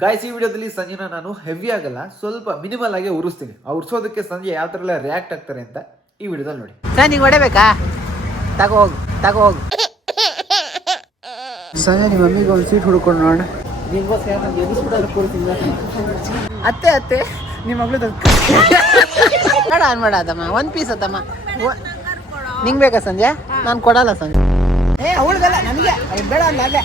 Guys, ಈ ವಿಡಿಯೋದಲ್ಲಿ ಸಂಜೆನ ನಾನು ಹೆವಿ ಆಗಲ್ಲ, ಸ್ವಲ್ಪ ಮಿನಿಮಲ್ ಆಗಿ ಉರಿಸ್ತೀನಿ. ಉರ್ಸೋದಕ್ಕೆ ಸಂಜೆ ಯಾವ ಥರ ಎಲ್ಲ ರಿಯಾಕ್ಟ್ ಆಗ್ತಾರೆ ಅಂತ ಈ ವಿಡಿಯೋದಲ್ಲಿ ನೋಡಿ. ಸರ್ ನಿಂಗೆ ಹೊಡೆಬೇಕಾ? ತಗೋಗಿ ಸಂಜೆ ನಿಮ್ಮ ಮಮ್ಮಿಗೆ ಒಂದು ಸೀಟ್ ಹುಡ್ಕೊಂಡು ನೋಡೋಣ. ನಿಂಗೋಸ್ಕರ ನಾನು ಎಬ್ಬಿಸ್ಬಿಟ್ಟು ಕೊಡ್ತೀನಿ. ಅತ್ತೆ ನಿಮ್ಮ ಮಗಳು ಬೇಡ ಅನ್ಬೇಡ ಅದಮ್ಮ, ಒಂದು ಪೀಸ್ ಅತ್ತಮ್ಮ. ನಿಂಗೆ ಬೇಕಾ ಸಂಜೆ? ನಾನು ಕೊಡಲ್ಲ ಸಂಜೆ. ಅವಳಿಗಲ್ಲ, ನನಗೆ ಬೇಡ ಅಲ್ಲ. ಹಾಗೆ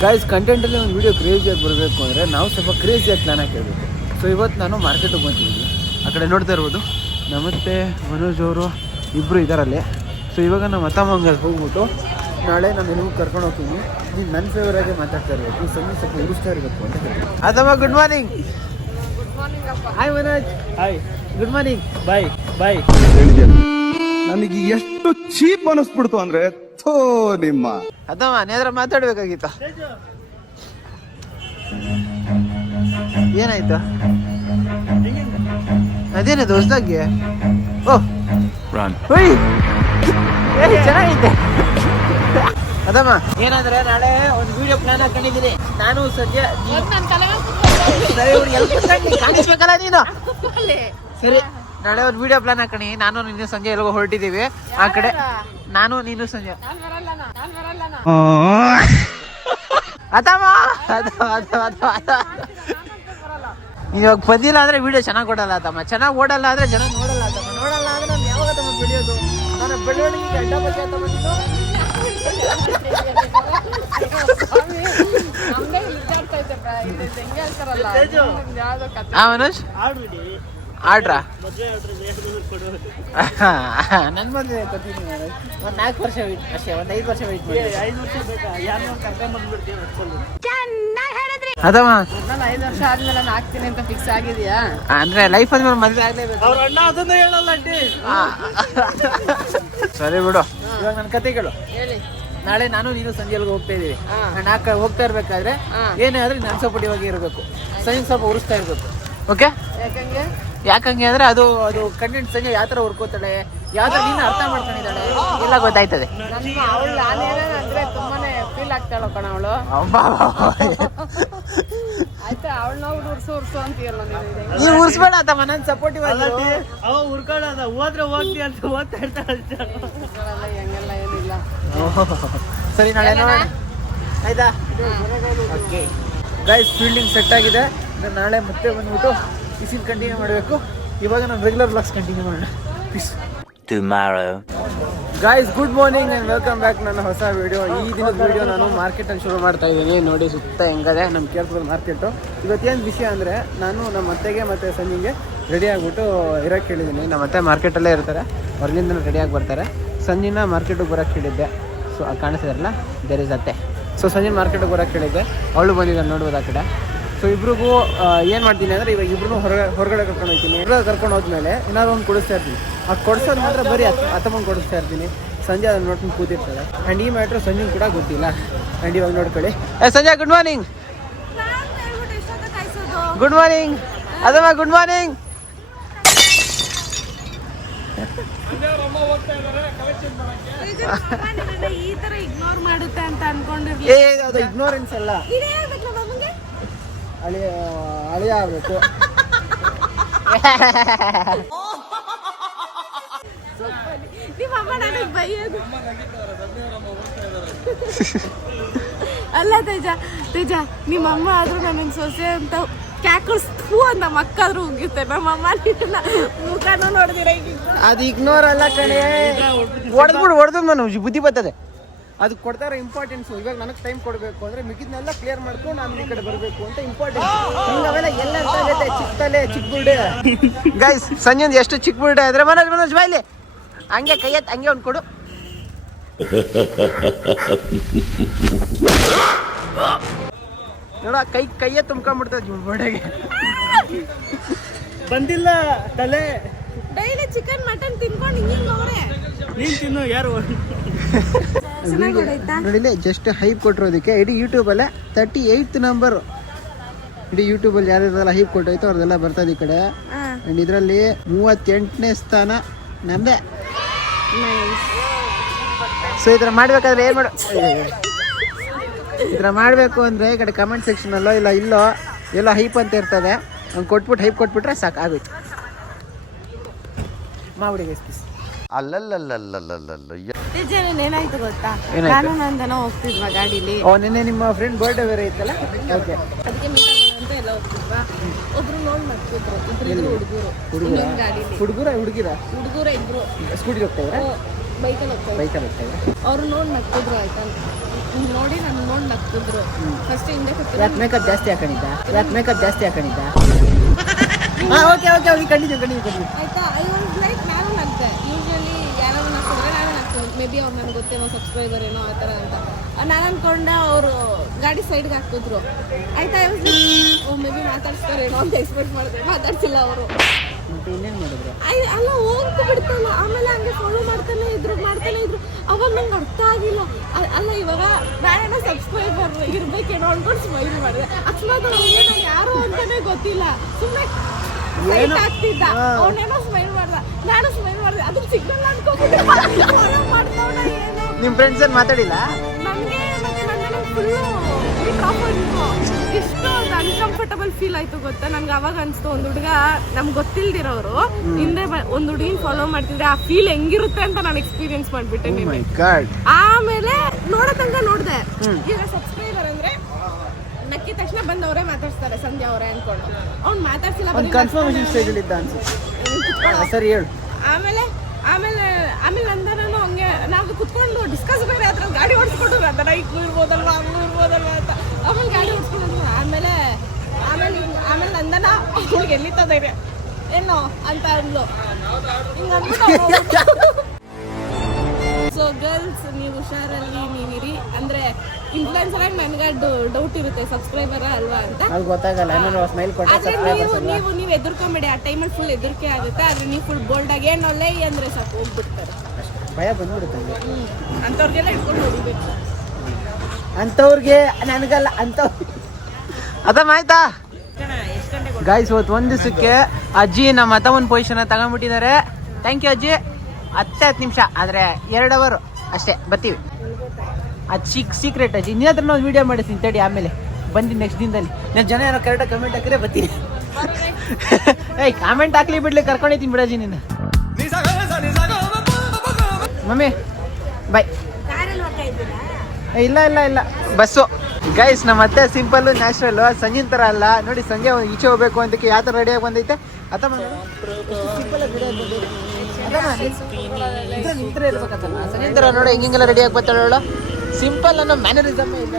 ಗಾಯ್ಸ್, ಕಂಟೆಂಟಲ್ಲಿ ಒಂದು ವಿಡಿಯೋ ಕ್ರೇಜಿಯಾಗಿ ಬರಬೇಕು ಅಂದರೆ ನಾವು ಸ್ವಲ್ಪ ಕ್ರೇಜಿಯಾಗಿ ಪ್ಲಾನ್ ಹಾಕಿರಬೇಕು. ಸೊ ಇವತ್ತು ನಾನು ಮಾರ್ಕೆಟಿಗೆ ಬಂದಿದ್ದೀನಿ. ಆ ಕಡೆ ನೋಡ್ತಾ ಇರ್ಬೋದು, ನಮ್ಮತ್ತೆ ಮನೋಜ್ ಅವರು ಇಬ್ಬರು ಇದ್ದಾರಲ್ಲಿ. ಸೊ ಇವಾಗ ನಮ್ಮ ಅತ್ತಮ್ಮಂಗೆ ಹೋಗ್ಬಿಟ್ಟು ನಾಳೆ ನಾನು ನಿಮಗೂ ಕರ್ಕೊಂಡು ಹೋಗ್ತೀನಿ. ನೀವು ನನ್ನ ಫೇವರಾಗೆ ಮಾತಾಡ್ತಾ ಇರಬೇಕು, ಸಂಜೆ ಸ್ವಲ್ಪ ಉರಿಸ್ತಾ ಇರಬೇಕು ಅಂತ ಹೇಳಿ. ಅದಮ್ಮ, good morning. Hi Manoj. Hi, good morning. Bye. ನನಗೆ ಎಷ್ಟು ಚೀಪ್ ಅನಿಸ್ಬಿಡ್ತು ಅಂದ್ರೆ ಥೋ ನಿಮ್ಮ. ಅದಮ್ಮ ನೇದ್ರ ಮಾತಾಡ್ಬೇಕಾಗಿತ್ತು. ಏನಾಯ್ತು? ಅದೇನದು ಹೊಸ್ದಾಗಿ? ಓಹ್ ಚೆನ್ನಾಗೈತೆ. ಅದಮ್ಮ, ಏನಂದ್ರೆ ನಾಳೆ ಒಂದು ವಿಡಿಯೋ ಪ್ಲಾನ್ ಹಾಕೊಂಡಿದ್ದೀನಿ ನಾನು ಸಂಜೆ. ಕಾಣಿಸ್ಬೇಕಲ್ಲ ನೀನು. ಸರಿ, ನಾಳೆ ಒಂದು ವಿಡಿಯೋ ಪ್ಲಾನ್ ಹಾಕಣಿ. ನಾನು ನೀನು ಸಂಜೆ ಎಲ್ಲಿಗೋ ಹೊರಟಿದ್ದೀವಿ. ಆ ಕಡೆ ನಾನು ನೀನು ಸಂಜೆ. ನೀನು ಇವಾಗ ಬಂದಿಲ್ಲ ಅಂದ್ರೆ ವಿಡಿಯೋ ಚೆನ್ನಾಗಿ ಕೊಡಲ್ಲ ಅದಮ್ಮ. ಚೆನ್ನಾಗಿ ಓಡಲ್ಲ ಅಂದ್ರೆ ಜನ ನೋಡಲ್ಲ ಅದಮ್ಮ. ನೋಡಲ್ಲ ಅಂದ್ರೆ ನಾನು ಯಾವಾಗ ತಮ್ಮ ಬೆಳೆಯೋದು? ನಾನು ಬೆಳವಣಿಗೆ ಅಡ್ಡ ಬಗ್ಗೆ ತಮ್ಮ ನೀನು. ಮನೋಜ್ ಆಡ್ರಾ? ನನ್ನ ಮದುವೆ ಒಂದು 4 ವರ್ಷ ವೆಯ್ಟ್ ಅಷ್ಟೇ, ಒಂದು 5 ವರ್ಷ ವೆಯ್ಟ್ ಮಾಡಿ. 5 ವರ್ಷ ಬೇಕಾ? ಯಾರು ಕರ್ಕೊಂಡ್ಬಂದ್ಬಿಡ್ತೀವಿ. ಅದಮ್ಮ, 5 ವರ್ಷ ಆದ್ಮೇಲೆ ನಾನು ಆಗ್ತೀನಿ ಅಂತ ಫಿಕ್ಸ್ ಆಗಿದೆಯಾ? ಅಂದ್ರೆ ಲೈಫ್ ಆದ್ಮೇಲೆ ಮದುವೆ ಆಗ್ಲೇಬೇಕು. ಅವ್ರ ಅಣ್ಣ ಅದನ್ನ ಹೇಳಲ್ಲ ಆಂಟಿ. ಸರಿ ಬಿಡು, ಇವಾಗ ನನ್ನ ಕತೆಗಳು ಹೇಳಿ. ನಾಳೆ ನಾನು ನೀನು ಸಂಜೆಲ್ಗೆ ಹೋಗ್ತಾ ಇದೀವಿ. ನಾನು ಹೋಗ್ತಾ ಇರ್ಬೇಕಾದ್ರೆ ಏನೇ ಆದ್ರೆ ನಾನು ಸ್ವಲ್ಪ ಇವಾಗ ಇರಬೇಕು, ಸಂಜೆ ಸ್ವಲ್ಪ ಉರಿಸ್ತಾ ಇರ್ಬೇಕು. ಓಕೆ? ಯಾಕಂಗೆ ಅಂದ್ರೆ ಅದು ಕಂಟೆಂಟ್ ಸಂಜೆ ಯಾವ ಥರ ಹುರ್ಕೋತಾಳೆ, ಯಾವ ಥರ ನೀನು ಅರ್ಥ ಮಾಡ್ಕೊಂಡಿದ್ದಾಳೆ ಎಲ್ಲ ಗೊತ್ತಾಯ್ತದೆ. ಅವಳು ನಾನೇನಂದ್ರೆ ತುಂಬಾನೇ ಫೀಲ್ ಆಗ್ತಾಳ ಕಣ ಅವಳು. ಆಯ್ತಾ, ಅವಳನ್ನ ಉರ್ಸು ಅಂತೀಯಲ್ಲ ನೀವು ಉರ್ಸ್ಬೇಡ ಅಂತಮ್ಮ, ನಾನು ಸಪೋರ್ಟಿವ್ ಆಗಿ. ಅವ ಹುರ್ಕೊಳ್ಳೋದ, ಹೋದ್ರೆ ಹೋಗ್ತಿ ಅಂತ ಓದ್ತಾ ಇರ್ತಾಳೆ. ಹೆಂಗೆಲ್ಲ ಏನಿಲ್ಲ. ಸರಿ, ನಾಳೆ ನೋಡೋಣ ಆಯ್ತಾ? ಓಕೆ ಗೈಸ್, ಫೀಲ್ಡಿಂಗ್ ಸೆಟ್ ಆಗಿದೆ. ನಾಳೆ ಮತ್ತೆ ಬಂದ್ಬಿಟ್ಟು ಬಿಸಿಲು ಕಂಟಿನ್ಯೂ ಮಾಡಬೇಕು. ಇವಾಗ ನಾನು ರೆಗ್ಯುಲರ್ ವ್ಲಾಗ್ಸ್ ಕಂಟಿನ್ಯೂ ಮಾಡೋಣ. Peace. Tomorrow. Guys, good morning and welcome back ನನ್ನ ಹೊಸ ವಿಡಿಯೋ. ಈ ದಿನದ ವಿಡಿಯೋ ನಾನು ಮಾರ್ಕೆಟಲ್ಲಿ ಶುರು ಮಾಡ್ತಾ ಇದ್ದೀನಿ. ನೋಡಿ ಸುತ್ತ ಹೆಂಗದೆ ನಮ್ಮ ಕೇರ್ಪುರ ಮಾರ್ಕೆಟು. ಇವತ್ತೇನು ವಿಷಯ ಅಂದರೆ, ನಾನು ನಮ್ಮ ಅತ್ತೆಗೆ ಮತ್ತು ಸಂಜೆಗೆ ರೆಡಿ ಆಗಿಬಿಟ್ಟು ಇರೋಕ್ಕೆ ಹೇಳಿದ್ದೀನಿ. ನಮ್ಮ ಅತ್ತೆ ಮಾರ್ಕೆಟಲ್ಲೇ ಇರ್ತಾರೆ, ಹೊರಗಿಂದ ರೆಡಿಯಾಗಿ ಬರ್ತಾರೆ. ಸಂಜೆನ ಮಾರ್ಕೆಟಿಗೆ ಬರೋಕ್ಕೆ ಹೇಳಿದ್ದೆ. ಸೊ ಕಾಣಿಸ್ತಿದಾರಲ್ಲ, ದೇರ್ ಇಸ್ ಅತ್ತೆ. ಸೊ ಸಂಜೆ ಮಾರ್ಕೆಟಿಗೆ ಬರೋಕ್ಕೆ ಹೇಳಿದ್ದೆ, ಅವಳು ಬಂದಿದ್ದಾನೆ ನೋಡ್ಬೋದು ಆ ಕಡೆ. ಸೊ ಇಬ್ರಿಗೂ ಏನು ಮಾಡ್ತೀನಿ ಅಂದರೆ, ಇವಾಗ ಇಬ್ರು ಹೊರಗಡೆ ಕರ್ಕೊಂಡು ಹೋಗ್ತೀನಿ. ಹೊರಗಡೆ ಕರ್ಕೊಂಡು ಹೋದ್ಮೇಲೆ ಏನಾದ್ರು ಒಂದು ಕೊಡಿಸ್ತಾ ಇರ್ತೀನಿ. ಅದು ಕೊಡಿಸೋದು ಮಾತ್ರ ಬರೀ ಅತ್ತಮ್ಮಂಗೆ ಕೊಡಿಸ್ತಾ ಇರ್ತೀನಿ. ಸಂಜೆ ಅದನ್ನು ನೋಡ್ಕೊಂಡು ಕೂತಿರ್ತಾಳೆ. ಆ್ಯಂಡ್ ಈ ಮ್ಯಾಟ್ರು ಸಂಜೆಗೆ ಕೂಡ ಗೊತ್ತಿಲ್ಲ. ಆ್ಯಂಡ್ ಇವಾಗ ನೋಡ್ಕೊಳ್ಳಿ. ಸಂಜೆ ಗುಡ್ ಮಾರ್ನಿಂಗ್. ಗುಡ್ ಮಾರ್ನಿಂಗ್ ಅದಮ್ಮ, ಗುಡ್ ಮಾರ್ನಿಂಗ್. ಈ ತರ ಇಗ್ನೋರ್ ಮಾಡುತ್ತೆ ಅಂತ ಅನ್ಕೊಂಡಿರ್ಲಿ. ಅದು ಇಗ್ನೋರೆನ್ಸ್ ಅಲ್ಲ, ಅಳಿಯ ಆಗಬೇಕು. ನಿಮ್ಮಮ್ಮ ನನಗೆ ಬೈಯೋದು ಅಲ್ಲ. ತೇಜ ನಿಮ್ಮಮ್ಮ ಆದ್ರೂ ನನಗೆ ಸೊಸೆ ಅಂತ ಕ್ಯಾಕರ್ಸ್ತು ಅಂತ ಮಕ್ಕಾದ್ರೂ ಹೋಗಿರ್ತೆ. ನಮ್ಮಮ್ಮ ನಿನ್ನ ಮುಖನೂ ನೋಡಿದಿರ. ಅದು ಇಗ್ನೋರ್ ಅಲ್ಲ ಕಣೆ, ಹೊಡೆದು ನಾನು ಬುದ್ಧಿ ಬರ್ತದೆ. ಅದು ಕೊಡ್ತಾ ಇರೋ ಇಂಪಾರ್ಟೆನ್ಸು. ಇವಾಗ ನನಗೆ ಟೈಮ್ ಕೊಡಬೇಕು ಅಂದರೆ ಮಿಕ್ಕಿದ್ನೆಲ್ಲ ಕ್ಲಿಯರ್ ಮಾಡ್ಕೊಂಡು ನಾನು ಈ ಕಡೆ ಬರಬೇಕು ಅಂತ ಇಂಪಾರ್ಟೆನ್ಸ್. ಹಿಂಗವೆಲ್ಲ ಎಲ್ಲ ಅರ್ಥ ಆಗುತ್ತೆ. ಚಿಕ್ಕತಲೆ ಚಿಕ್ಕ ಬುರ್ಡೆ. ಗೈಸ್, ಸಂಜೆ ಎಷ್ಟು ಚಿಕ್ಕ ಬುರ್ಡೆ ಆದರೆ ಮನೋಜ್ ಬಾಯ್ಲಿ ಹಂಗೆ ಕೈಯತ್ ಹಂಗೆ ಒಂದು ಕೊಡು. ನೋಡ, ಕೈಯೇ ತುಂಬ್ಕೊಂಡ್ಬಿಡ್ತದೆ ಬುರ್ಡೆಗೆ. ಬಂದಿಲ್ಲ ತಲೆ. ಡೈಲಿ ಚಿಕನ್ ಮಟನ್ ತಿನ್ಕೊಂಡು ಹಿಂಗೆ ಅವರೇ. ನೀನ್ ತಿನ್ನು, ಯಾರು ನೋಡಿಲ್ಲ, ಜಸ್ಟ್ ಹೈಪ್ ಕೊಟ್ಟಿರೋದಕ್ಕೆ ಇಡೀ ಯೂಟ್ಯೂಬಲ್ಲೇ 38th ನಂಬರ್ ಇಡೀ ಯೂಟ್ಯೂಬಲ್ಲಿ ಯಾರ್ಯಾರೆಲ್ಲ ಹೈಪ್ ಕೊಟ್ಟೋಯ್ತು ಅವ್ರದ್ದೆಲ್ಲ ಬರ್ತದೆ ಈ ಕಡೆ. ಆ್ಯಂಡ್ ಇದರಲ್ಲಿ 38ನೇ ಸ್ಥಾನ ನಮ್ಮದೇ. ಸೊ ಈ ಥರ ಮಾಡಬೇಕಾದ್ರೆ ಏನು ಈ ಥರ ಮಾಡಬೇಕು ಅಂದರೆ ಈ ಕಡೆ ಕಮೆಂಟ್ ಸೆಕ್ಷನಲ್ಲೋ ಇಲ್ಲೋ ಎಲ್ಲೋ ಹೈಪ್ ಅಂತ ಇರ್ತದೆ, ಅವ್ನು ಕೊಟ್ಬಿಟ್ಟು ಹೈಪ್ ಕೊಟ್ಬಿಟ್ರೆ ಸಾಕು ಆಗೋಯ್ತು. ಮಾಡ್ಬಿಡಿ ಗೈಸ್. ಏನಾಯ್ತು ಗೊತ್ತಾ, ನಾನು ನಂದನ ಹೋಗ್ತಿದ್ವಾ ಗಾಡೀಲಿ. ನಿನ್ನೆ ನಿಮ್ಮ ಫ್ರೆಂಡ್ ಬರ್ಡೇ ಬೇರೆ ಇತ್ತಲ್ಲ, ಓಕೆ. ಅದಕ್ಕೆ ಮೀಟ್ ಅಂತ ಎಲ್ಲ ಹೋಗ್ತಿದ್ವಾ. ಒಬ್ರು ನೋಡ್ ಮಾಡ್ತಿದ್ರು, ಇಬ್ರು ಹುಡುಗರು ಗಾಡೀಲಿ. ಹುಡುಗರ ಇಬ್ರು ಸ್ಕೂಟಿ ಹೋಗ್ತಾವ್ರೆ, ಬೈಕಲ್ಲಿ ಹೋಗ್ತಾರೆ. ಅವ್ರು ನೋಡ್ ನಗ್ತಿದ್ರು ಆಯ್ತಾ, ನೋಡಿ ನಾನು ನೋಡ್ ನಗ್ತಿದ್ರು. ಫಸ್ಟ್ ಹಿಂದೆ ಮೇಕಪ್ ಜಾಸ್ತಿ ಹಾಕೊಂಡಿದ್ದ. ಓಕೆ ಕಂಟಿನ್ಯೂ ಆಯ್ತಾ. ಲೈಕ್ ನಾನು ನಗ್ದೆ. ಯೂಶಲಿ ಯಾರು ನಗ್ತಿದ್ರೆ ನಾನು ನಗ್ತೀನಿ. ಮೇ ಬಿ ಅವ್ರು ನನಗೆ ಗೊತ್ತೇನೋ ಸಬ್ಸ್ಕ್ರೈಬರ್ ಏನೋ ಆ ಥರ ಅಂತ ನಾನು ಅನ್ಕೊಂಡೆ. ಅವರು ಗಾಡಿ ಸೈಡ್ಗೆ ಹಾಕಿದ್ರು ಆಯ್ತಾ. ಮೇ ಬಿ ಮಾತಾಡ್ಸ್ತಾರೇನೋ ಅಂತ ಎಕ್ಸ್ಪೆಕ್ಟ್ ಮಾಡಿದೆ, ಮಾತಾಡ್ಸಿಲ್ಲ ಅವರು. ಇನ್ನೇನು ಮಾಡಿದ್ರು? ಅಲ್ಲ ಹೋಗ್ತು ಬಿಡ್ತಲ್ಲ. ಆಮೇಲೆ ಹಂಗೆ ಫಾಲೋ ಮಾಡ್ತಾನೆ ಇದ್ರು. ಅವಾಗ ನಂಗೆ ಅರ್ಥ ಆಗಿಲ್ಲ. ಅಲ್ಲ ಇವಾಗ ನಾನೇನೋ ಸಬ್ಸ್ಕ್ರೈಬರ್ ಇರ್ಬೇಕೇನೋ ಅನ್ಕೊಂಡು ಸ್ಮೈಲ್ ಮಾಡಿದೆ. ಅಕಸ್ಮಾತ್ ಅವ್ರಿಗೆ ನಾನು ಯಾರು ಅಂತಾನೆ ಗೊತ್ತಿಲ್ಲ, ಸುಮ್ಮನೆ ಸೈಟ್ ಆಗ್ತಿದ್ದ. ಅವನೇನೋ ಸ್ಮೈಲ್ ಮಾಡ್ದ, ನಾನು ಸ್ಮೈಲ್ ಮಾಡಿದೆ. ಅದು ಸಿಗ್ನಲ್ ಅನ್ಕೊಂಡ್ಬಿಟ್ಟು ಫಾಲೋ ಮಾಡ್ತಾವನ ಏನೋ. ನಿಮ್ಮ ಫ್ರೆಂಡ್ಸ್ ಏನು ಮಾತಾಡಿಲ್ಲ? ನನಗೆ ಮತ್ತೆ ನನ್ನ ಫುಲ್ಲು ಎಷ್ಟು ಅನ್ಕಂಫರ್ಟಬಲ್ ಫೀಲ್ ಆಯ್ತು ಗೊತ್ತಾ. ನನ್ಗೆ ಅವಾಗ ಅನ್ಸ್ತು, ಒಂದು ಹುಡುಗ ನಮ್ಗೆ ಗೊತ್ತಿಲ್ದಿರೋರು ಹಿಂದೆ ಒಂದು ಹುಡುಗಿನ ಫಾಲೋ ಮಾಡ್ತಿದ್ರೆ ಆ ಫೀಲ್ ಹೆಂಗಿರುತ್ತೆ ಅಂತ ನಾನು ಎಕ್ಸ್ಪೀರಿಯನ್ಸ್ ಮಾಡ್ಬಿಟ್ಟೆ. ಆಮೇಲೆ ನೋಡೋ ತನಕ ನೋಡ್ದೆ. ಈಗ ಸಬ್ಸ್ಕ್ರೈಬರ್ ಅಂದ್ರೆ ನಕ್ಕಿದ ತಕ್ಷಣ ಬಂದವರೇ ಮಾತಾಡ್ತಾರೆ, ಸಂಧ್ಯಾ ಅವರೇ ಅನ್ಕೊಂಡು. ಅವ್ನು ಮಾತಾಡ್ಸಿಲ್ಲ, ಕನ್ಫರ್ಮೇಷನ್ ಸ್ಟೇಜಲ್ಲಿ ಇದ್ದ ಅನ್ಸುತ್ತೆ. ಸರಿ ಹೇಳು. ಆಮೇಲೆ ನಂದನೂ ಹಂಗೆ ನಾವು ಕುತ್ಕೊಂಡು ಡಿಸ್ಕಸ್ ಬೇರೆ ಹತ್ರ ಗಾಡಿ ಓಡಿಸ್ಕೊಂಡು ನಂದನ ಇಲ್ಲೂ ಇರ್ಬೋದಲ್ವಾ ಹಂಗೂ ಇರ್ಬೋದಲ್ವಾ ಅಂತ. ಆಮೇಲೆ ಗಾಡಿ ಓಡಿಸ್ಕೊಂಡು ಆಮೇಲೆ ನಂದನ ಅವ್ಳಿಗೆ ಎಲ್ಲಿತ್ತ ಧೈರ್ಯ ಏನೋ ಅಂತ ಅಂದ್ಲು. ಸೊ ಗರ್ಲ್ಸ್, ನೀವು ಹುಷಾರಲ್ಲಿ ನೀವಿರಿ. ಅಂದ್ರೆ ಇನ್ಫ್ಲುಯೆನ್ಸರ್ ಆಗಿ ನನಗೆ ಡೌಟ್ ಇರುತ್ತೆ, ಸಬ್ಸ್ಕ್ರೈಬರ್ ಅಲ್ವಾ ಅಂತ. ನೀವು ಎದುರ್ಕೊಂಬೇಡಿ. ಆ ಟೈಮಲ್ಲಿ ಫುಲ್ ಎದುರಿಕೆ ಆಗುತ್ತೆ. ಆದ್ರೆ ನೀವು ಫುಲ್ ಬೋಲ್ಡ್ ಆಗಿ ಏನೊಳ್ಳೆ ಅಂದ್ರೆ ಸಾಕು, ಹೋಗ್ಬಿಡ್ತಾರೆ. ಭಯ ಬಂದ್ಬಿಡುತ್ತೆ. ಅಂಥವ್ರಿಗೆಲ್ಲ ಇಟ್ಕೊಂಡು ಹೊಡಿಬೇಕು. ಅಂಥವ್ರಿಗೆ ನನಗಲ್ಲ, ಅಂಥವ್ರಿಗೆ ಆಯ್ತಾ ಗಾಯ್ಸ್. ಇವತ್ತು ಒಂದು ದಿವಸಕ್ಕೆ ಅಜ್ಜಿ ನಮ್ಮ ತಮ್ಮನ ಪೊಸಿಷನ್ ತಗೊಂಡ್ಬಿಟ್ಟಿದ್ದಾರೆ. ಥ್ಯಾಂಕ್ ಯು ಅಜ್ಜಿ. 10 ನಿಮಿಷ ಆದರೆ 2 ಅವರ್ ಅಷ್ಟೇ ಬರ್ತೀವಿ. ಅದು ಸೀಕ್ರೆಟ್ ಅಜ್ಜಿ. ನಿನ್ನ ಹತ್ರ ನಾವು ವೀಡಿಯೋ ಮಾಡಿಸ್ತೀನಿ ತಡಿ, ಆಮೇಲೆ ಬಂದಿದ್ದು ನೆಕ್ಸ್ಟ್ ದಿನದಲ್ಲಿ. ನಾನು ಜನ ಏನೋ ಕರೆಕ್ಟಾಗಿ ಕಮೆಂಟ್ ಹಾಕಿದ್ರೆ ಬರ್ತೀನಿ. ಏಯ್ ಕಾಮೆಂಟ್ ಹಾಕ್ಲಿ ಬಿಡ್ಲಿ, ಕರ್ಕೊಂಡಿದ್ದೀನಿ ಬಿಡಜ್ಜಿ ನಿನ್ನ. ಮಮ್ಮಿ ಬಾಯ್. ಇಲ್ಲ ಬಸ್ಸು. ಗೈಸ್ ನಮ್ಮ ಅತ್ತೆ ಸಿಂಪಲ್ಲು ನ್ಯಾಚುರಲ್ಲು, ಸಂಜಿನ ಥರ ಅಲ್ಲ ನೋಡಿ. ಸಂಜೆ ಈಚೆ ಹೋಗ್ಬೇಕು ಅಂತಕ್ಕೆ ಯಾವ ಥರ ರೆಡಿಯಾಗಿ ಬಂದೈತೆ ಅಥವಾ ಸಂಜಿನ ಥರ ನೋಡಿ ಹಿಂಗೆಲ್ಲ ರೆಡಿಯಾಗಿ ಬರ್ತಾಳು. ಸಿಂಪಲ್ ಅನ್ನೋ ಮ್ಯಾನರಿಸಮ್ ಇಲ್ಲ.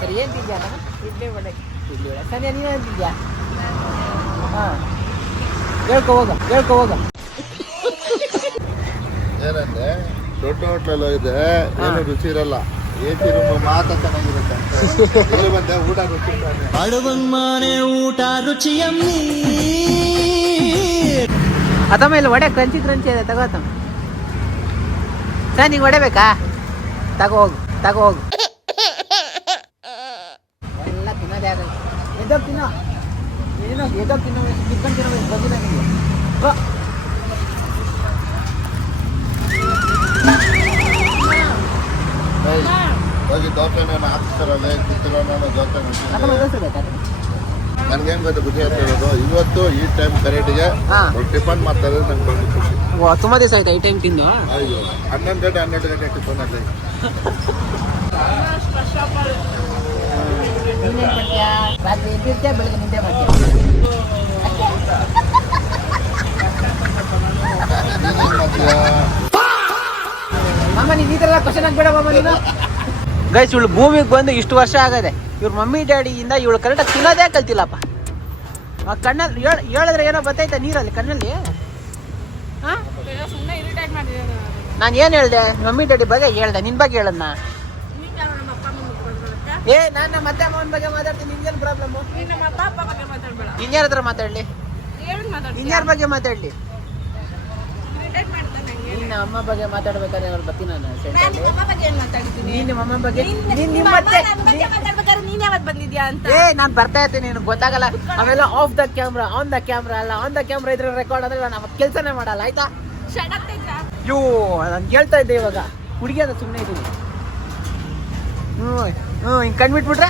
ಸರಿ ಏನು ತಿಂದ್ಯಾ? ಇಡ್ಲಿ ವಡೆ. ಸಂಜೆ ನೀನು ಅಂತಿದ್ಯಾ? ಹಾಂ ಹೇಳ್ಕೊ ಹೋಗ. ಏನಂದ್ರೆ ದೊಡ್ಡ ಹೋಟ್ಲಲ್ಲಿ ಹೋಗಿದೆ, ಏನು ರುಚಿ ಇರಲ್ಲ. ಎಸಿ ರೂಮ್ ಮಾತ್ರ ಚೆನ್ನಾಗಿರುತ್ತೆ. ಬಂದೆ ಊಟ ರುಚಿಯಮ್ಮಿ. ಅದಮ್ಮ ಇಲ್ಲಿ ವಡೆ ಕ್ರಂಚಿ ಇದೆ, ತಗೋತಮ್ಮ. ಸರ್ ನಿಂಗೆ ವಡೆ ಬೇಕಾ? ತಗೋ ಹೋಗು. ಎಲ್ಲ ತಿನ್ನೋದೇ ಆಗುತ್ತೆ. ಎದ್ದೋಗಿ ತಿನ್ನೋ ಕಿತ್ಕೊಂಡು ತಿನ್ನೋದು ಬಂದಿಲ್ಲ ನಿಮಗೆ. ಹೋಗಿ ದೋಸೆನ ಹಾಕ್ತಾರಲ್ಲ, ಕೂತಿರೋ ನಾನು ದೋಸೆ ನನ್ಗೇನು ಗೊತ್ತು ಖುಷಿ ಆಗ್ತಿರೋದು. ಇವತ್ತು ಈ ಟೈಮ್ ಕರೆಕ್ಟಿಗೆ ಟಿಫನ್ ಮಾಡ್ತಾರೆ. ನಂಗೆ ಬಂದು ಖುಷಿ. ತುಂಬ ದಿವಸ ಆಯ್ತಾ ಈ ಟೈಮ್ ತಿಂದು? ಅಯ್ಯೋ 11 ಗಂಟೆ ಟಿಫನ್ ಅಲ್ಲಿ. ರಾತ್ರಿ ಎದ್ದಿರ್ತೀಯ, ಬೆಳಗ್ಗೆ ನಿದ್ದೆ ಮಾಡ್ತೀಯ. ಮಾಮ ನೀನು ಈ ಥರ ಕ್ವಶನ್ ಆಗ್ಬೇಡ ಮಾಮ ನೀನು. ಗೈಸ್ ಇವಳು ಭೂಮಿಗೆ ಬಂದು ಇಷ್ಟು ವರ್ಷ ಆಗದೆ. ಇವ್ರ ಮಮ್ಮಿ ಡ್ಯಾಡಿಯಿಂದ ಇವಳು ಕರೆಕ್ಟಾಗಿ ತಿನ್ನೋದೇ ಕಲ್ತಿಲ್ಲಪ್ಪ. ಕಣ್ಣಲ್ಲಿ ಹೇಳಿದ್ರೆ ಏನೋ ಬರ್ತೈತೆ ನೀರಲ್ಲಿ ಕಣ್ಣಲ್ಲಿ. ಹಾಂ ನಾನು ಏನು ಹೇಳ್ದೆ? ಮಮ್ಮಿ ಡ್ಯಾಡಿ ಬಗ್ಗೆ ಹೇಳ್ದೆ, ನಿನ್ನ ಬಗ್ಗೆ ಹೇಳದ್ನ? ನಾನು ನಮ್ಮ ಅತ್ತೆ ಅಮ್ಮನ ಬಗ್ಗೆ ಮಾತಾಡ್ತೀನಿ. ನಿನ್ಗೇನು ಪ್ರಾಬ್ಲಮ್ಮು? ಇನ್ಯಾರ ಹತ್ರ ಮಾತಾಡಲಿ? ಇನ್ಯಾರ ಬಗ್ಗೆ ಮಾತಾಡಲಿ? ನಿನ್ನ ಅಮ್ಮ ಬಗ್ಗೆ ಮಾತಾಡ್ಬೇಕಾದ್ರೆ ಅವ್ರು ಬರ್ತೀನಿ ನಾನು ನಾನು ನಿಮ್ಮ ಅಮ್ಮ ಬಗ್ಗೆ ಏನ್ ಮಾತಾಡ್ತೀನಿ? ನೀನ್ ನಿಮ್ಮ ಅಮ್ಮ ಬಗ್ಗೆ ನಿಮ್ಮ ಅಮ್ಮ ನನ್ನ ಬಗ್ಗೆ ಮಾತಾಡ್ಬೇಕಾದ್ರೆ ನೀನ್ ಯಾವತ್ತು ಬಂದಿದ್ಯಾ ಅಂತ? ನಾನು ಬರ್ತಾ ಇರ್ತೀನಿ, ನಿನಗೆ ಗೊತ್ತಾಗಲ್ಲ. ಆಮೇಲೆ of the camera, on the camera ಅಲ್ಲ, ಆನ್ ದ ಕ್ಯಾಮ್ರಾ ಇದ್ರೆ ರೆಕಾರ್ಡ್ ಆದ್ರೆ ನಾನು ಅವತ್ತು ಕೆಲಸನೇ ಮಾಡಲ್ಲ, ಆಯ್ತಾ? Shut up ತೇಜ. ಅಯ್ಯೋ ನಾನು ಹೇಳ್ತಾ ಇದ್ದೆ ಇವಾಗ ಹುಡುಗಿ ಅಂತ ಸುಮ್ಮನೆ ಇದ್ದೀನಿ. ಹಿಂಗೆ ಕಣ್ಬಿಟ್ಬಿಟ್ರೆ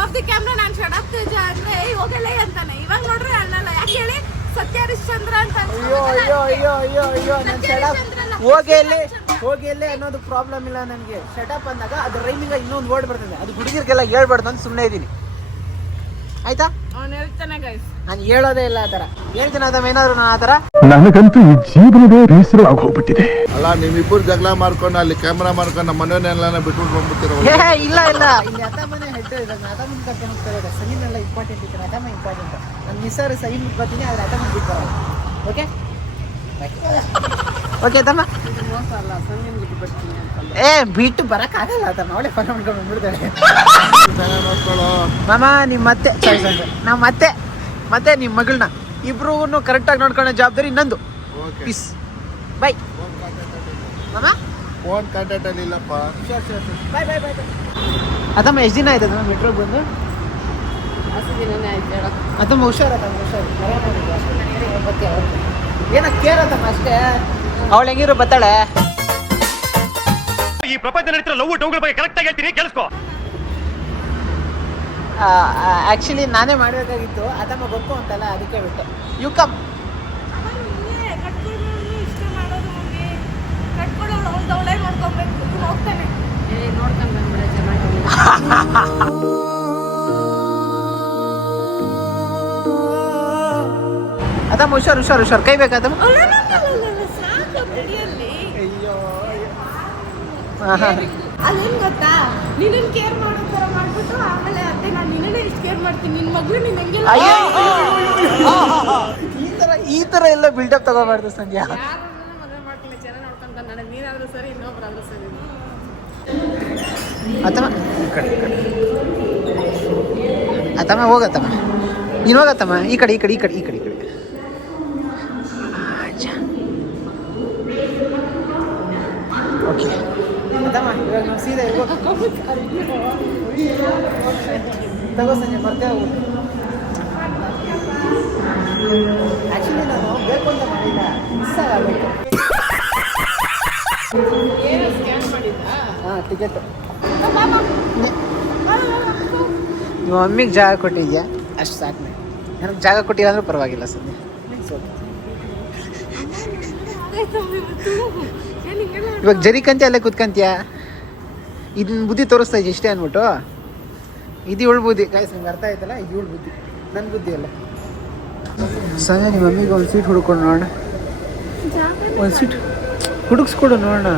Off the camera ನಾನು shut up ತೇಜ ಅಂದ್ರೆ ಏಯ್ ಹೋಗಲ್ಲ ಅಂತಾನೆ. ಇವಾಗ ನೋಡ್ರೆ ಅಲ್ಲಲ್ಲ, ಯಾಕೆ ಹೇಳಿ? ಸತ್ಯ ಹರಿಶ್ಚಂದ್ರ ಅಂತ ಅಯ್ಯೋ ನನ್ನ ಶಟಪ್ ಹೋಗಿ ಎಲ್ಲಿ ಅನ್ನೋದು ಪ್ರಾಬ್ಲಮ್ ಇಲ್ಲ ನನಗೆ. ಶಟಪ್ ಅಂದಾಗ ಅದು ರೈಮಿಂಗ್ ಇನ್ನೊಂದು ವರ್ಡ್ ಬರ್ತದೆ, ಅದು ಹುಡುಗಿರ್ಗೆಲ್ಲ ಹೇಳ್ಬಾರ್ದು ಅಂತ ಸುಮ್ಮನೆ ಇದ್ದೀನಿ, ಆಯ್ತಾ? ಅವ್ನು ಹೇಳ್ತಾನೆ ಗೈಸ್. ನಾನು ಹೇಳೋದೇ ಇಲ್ಲ ಆ ಥರ. ಹೇಳ್ತೀನಿ ಅದಮ್ಮ ಏನಾದ್ರು ನಾನು ಆ ಥರ. ನನಗಂತೂ ಈ ಜೀವನವೇ ಬೇಸರ ಆಗೋಗ್ಬಿಟ್ಟಿದೆ. ಅಲ್ಲ ನೀವಿಬ್ಬರು ಜಗಳ ಮಾಡ್ಕೊಂಡು ಅಲ್ಲಿ ಕ್ಯಾಮ್ರಾ ಮಾಡ್ಕೊಂಡು ನಮ್ಮ ಮನೆಯನ್ನೆಲ್ಲ ಬಿಟ್ಬಿಟ್ಟು ಬಂದ್ಬಿಡ್ತೀರ. ಇಲ್ಲ ಇಲ್ಲಿ ಅತಮ್ಮನೇ ಹೇಳ್ತಾ ಇದ್ದಾಗ ಅತಮ್ಮನ ಕರ್ಕೊಂಡು ಹೋಗ್ತಾ ಇದ್ದಾರೆ. ಸಲೀನೆಲ್ಲ ಇಂಪಾರ್ಟೆಂಟ್ ಇದ್ದಾರೆ, ಅತಮ್ಮ ಇಂಪಾರ್ಟೆಂಟ್. ನಾನು ಮಿಸ್ಸರ್ ಸಲೀಮ್ ಬರ್ತೀನಿ, ಆದರೆ ಅತಮ್ಮ ಬಿಟ್ಟು ಬರೋಲ್ಲ. ಓಕೆ ಓಕೆ ತಮ್ಮ. ಬಿಟ್ಟು ಬರೋಕ್ಕಾಗಲ್ಲ ತಮ್ಮ, ಅವಳೇ ಫೋನ್ ಮಾಡ್ಕೊಂಡು ಬಂದ್ಬಿಡ್ತಾಳೆ. ನೋಡ್ಕೊಳ್ಳೋ ಮಾಮ ನಿಮ್ಮ ಮತ್ತೆ ನಮ್ಮ ಮತ್ತೆ ನಿಮ್ಮ ಮಗಳನ್ನ ಇಬ್ರು ಕರೆಕ್ಟಾಗಿ ನೋಡ್ಕೊಳ್ಳೋ ಜವಾಬ್ದಾರಿ ನಂದು. ಪೀಸ್ ಬೈ ಮಾಮ. ಫೋನ್ ಕಾಂಟ್ಯಾಕ್ಟ್ ಅಲ್ಲಿ ಇಲ್ಲಪ್ಪ. ಬಾಯ್ ಅದಮ್ಮ ಎಷ್ಟು ದಿನ ಆಯ್ತದ ಮೆಟ್ರೋಗೆ ಬಂದು? ದಿನನೇ ಆಯ್ತು. ಅದಮ್ಮ ಹುಷಾರು ಏನ ಕೇರ್ ಅದಮ್ಮ ಅಷ್ಟೇ. ಅವಳು ಹೆಂಗಿರೋ ಬರ್ತಾಳೆ. ಈ ಪ್ರಪಂಚ ನಡೀತಿರೋ ಲವ್ ಡೌಗಳ ಬಗ್ಗೆ ಕರೆಕ್ಟ್ ಆಗಿ ಹೇಳ್ತೀನಿ, ಕೇಳಿಸ್ಕೋ. ಆ್ಯಕ್ಚುಲಿ ನಾನೇ ಮಾಡಬೇಕಾಗಿತ್ತು, ಅದಮ್ಮ ಗೊತ್ತು ಅಂತಲ್ಲ, ಅದಕ್ಕೆ ಬಿಟ್ಟು. You come. ಇಷ್ಟ ಮಾಡೋದು ಹೋಗಿ ಕಟ್ಕೊಳ್ಳೋರು ಅವ್ಳೇ ನೋಡ್ಕೊಬೇಕು. ಹೋಗ್ತಾನೆ ನೋಡ್ಕೊಂಡು ಬಂದ್ಬಿಡ ಚೆನ್ನಾಗಿ. ಅದಮ್ಮ ಹುಷಾರು ಕೈ ಬೇಕಾದಮ್ಮ. ಸಾಕು ಬಿಡಿಯಲ್ಲಿ. ಅಯ್ಯೋ ಅದೇನ್ ಗೊತ್ತಾ, ನಿನ್ನನ್ ಕೇರ್ ಮಾಡೋ ತರ ಮಾಡ್ಬಿಟ್ಟು ಆಮೇಲೆ ಅತ್ತೆ ನಾನು ನಿನ್ನೇ ಇಷ್ಟು ಕೇರ್ ಮಾಡ್ತೀನಿ, ನಿನ್ ಮಗಳು ನೀನ್ ಹೆಂಗೆಲ್ಲ ಈ ತರ ಎಲ್ಲ ಬಿಲ್ಡಪ್ ತಗೋಬಾರ್ದು ಸಂಧ್ಯಾ. ಮದುವೆ ಮಾಡ್ತೀನಿ ಚೆನ್ನಾಗಿ ನೋಡ್ಕೊಂತ ನನಗೆ ನೀನಾದ್ರೂ ಸರಿ ಇನ್ನೊಬ್ರಾದ್ರೂ ಸರಿ. ಅತ್ತಮ್ಮ ಹೋಗತ್ತಮ್ಮ, ನೀನು ಹೋಗತ್ತಮ್ಮ. ಈ ಕಡೆ ಓಕೆ ಅದಮ್ಮ, ಇವಾಗ ನಾವು ಸೀದಾ ತಗೋ ಸಂಜೆ ಮರ್ತೇ ಹೋಗ್ಬೋದು. ಆ್ಯಕ್ಚುಲಿ ನಾನು ಬೇಕು ಅಂತ ಮಾಡಿಲ್ಲ, ಮಿಸ್ ಆಗಬೇಕು. ಹಾಂ ಟಿಕೆಟ್ ನಿಮ್ಮ ಮಮ್ಮಿಗೆ ಜಾಗ ಕೊಟ್ಟಿದ್ಯಾ, ಅಷ್ಟು ಸಾಕು. ನನಗೆ ಜಾಗ ಕೊಟ್ಟಿಲ್ಲ ಅಂದ್ರೂ ಪರವಾಗಿಲ್ಲ ಸಂಧ್ಯಾ. ಇವಾಗ ಜರಿಕಂತೀಯ ಅಲ್ಲೇ ಕುತ್ಕಂತೀಯ, ಇದನ್ನ ಬುದ್ಧಿ ತೋರಿಸ್ತಾ ಇದ್ದೆ ಇಷ್ಟೇ ಅಂದ್ಬಿಟ್ಟು. ಇದು ಇವಳು ಬುದ್ಧಿ ಗಾಯ್ಸ್, ನಿಮ್ಗೆ ಅರ್ಥ ಆಯ್ತಲ್ಲ, ಇದು ಇವಳು ಬುದ್ಧಿ, ನನ್ನ ಬುದ್ಧಿ ಅಲ್ಲ. ಸಂಜೆ ನಿಮ್ಮ ಮಮ್ಮಿಗೆ ಒಂದು ಸೀಟ್ ಹುಡ್ಕೊಂಡು ನೋಡೋಣ, ಒಂದು ಸೀಟ್ ಹುಡುಕ್ಸ್ಕೊಡು ನೋಡೋಣ.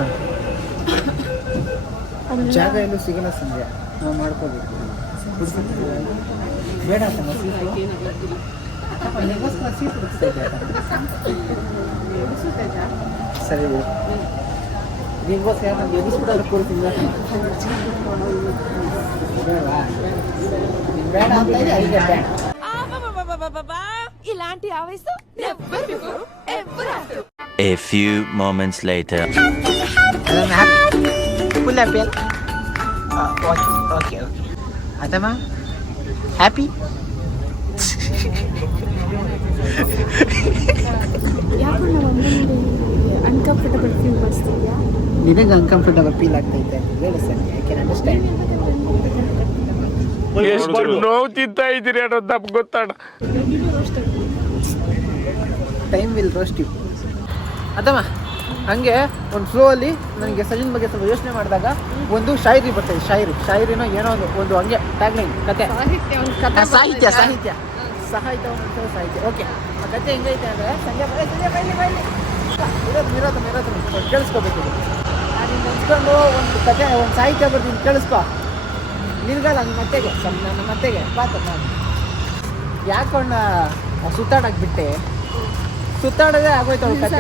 ಜಾಗ ಎಲ್ಲೂ ಸಿಗಲ್ಲ ಸಂಜೆ, ನಾವು ಮಾಡ್ಕೋಬೇಕು. ಬೇಡ ಸೀಟ್ ಹುಡುಕ್ಸ್ತಾ ಇದ್ದೆ. ಸರಿ ನಿಮಗೋಸ್ಕರ ನಾನು ಎಬ್ಬಿಸ್ಬಿಡೋದು ಕೊಡ್ತೀನಿ. ಬೇಡ ಅಂತ ಇದೆ, ಅದಕ್ಕೆ ಬೇಡ. ಇಲಾಂಟಿ ಆ ವಯಸ್ಸು never before, ever after. A few moments later. Full happy ಅಲ್ಲ? ಓಕೆ ಅದಮ್ಮ ಹ್ಯಾಪಿ. ಅನ್ಕಂಫರ್ಟಬಲ್ ಫೀಲ್ ಬರ್ತಿದ್ಯಾ? ನಿನಗೆ ಅನ್ಕಂಫರ್ಟಬಲ್ ಫೀಲ್ ಆಗ್ತೈತೆ ಹೇಳಿ ಸರ್, ಐ ಕ್ಯಾನ್ ಅಂಡರ್ಸ್ಟ್ಯಾಂಡ್. ನೋವು ತಿಂತಾ ಇದ್ದೀರಿ ಅನ್ನೋದು ನಮ್ಗೆ ಗೊತ್ತಾಡ. Time will roast you. ಅದಮ್ಮ ಹಂಗೆ ಒಂದು ಫ್ಲೋ ಅಲ್ಲಿ ನನಗೆ ಸಜಿನ್ ಬಗ್ಗೆ ಸ್ವಲ್ಪ ಯೋಚನೆ ಮಾಡಿದಾಗ ಒಂದು ಶಾಯರಿ ಬರ್ತದೆ. ಶಾಯರಿನೋ ಏನೋ ಒಂದು ಹಂಗೆ ಟ್ಯಾಗ್ಲೈನ್ ಕತೆ, ಸಾಹಿತ್ಯ ಓಕೆ. ಆ ಕತೆ ಹೆಂಗೈತೆ ಅಂದರೆ ಸಂಜೆ ಬೈಲಿ ಇರೋದು ಕೇಳಿಸ್ಕೋಬೇಕು. ನಾನು ನೆನ್ಸ್ಕೊಂಡು ಒಂದು ಕತೆ, ಒಂದು ಸಾಹಿತ್ಯ ಬರ್ತೀನಿ, ಕೇಳಿಸ್ಕೊ. ನಿನ್ಗಲ್ಲ ನನ್ನ ಮತ್ತೆಗೆ ಪಾತ ನಾನು ಯಾಕೊಂಡ ಸುತ್ತಾಡಕ್ಕೆ ಬಿಟ್ಟೆ, ಸುತ್ತಾಡೋದೇ ಆಗೋಯ್ತು ಅವ್ಳ ಕತೆ.